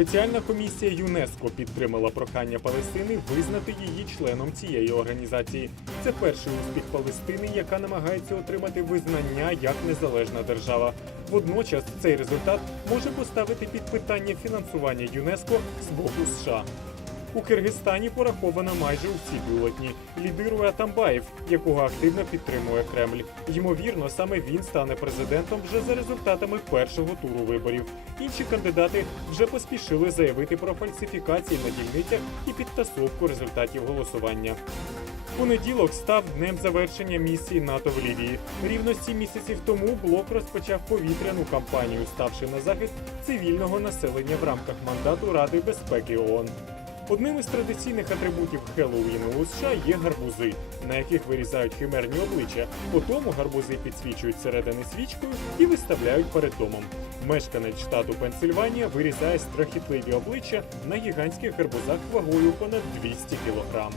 Спеціальна комісія ЮНЕСКО підтримала прохання Палестини визнати її членом цієї організації. Це перший успіх Палестини, яка намагається отримати визнання як незалежна держава. Водночас цей результат може поставити під питання фінансування ЮНЕСКо з боку США. У Киргизстані пораховано майже усі бюлетні. Лідирує Атамбаєв, якого активно підтримує Кремль. Ймовірно, саме він стане президентом вже за результатами першого туру виборів. Інші кандидати вже поспішили заявити про фальсифікації на дільницях і підтасовку результатів голосування. Понеділок став днем завершення місії НАТО в Лівії. Рівно сім місяців тому блок розпочав повітряну кампанію, ставши на захист цивільного населення в рамках мандату Ради безпеки ООН. Одним із традиційних атрибутів Хеллоуіну у США є гарбузи, на яких вирізають химерні обличчя. Потім гарбузи підсвічують середини свічкою і виставляють перед домом. Мешканець штату Пенсильванія вирізає страхітливі обличчя на гігантських гарбузах вагою понад 200 кілограм.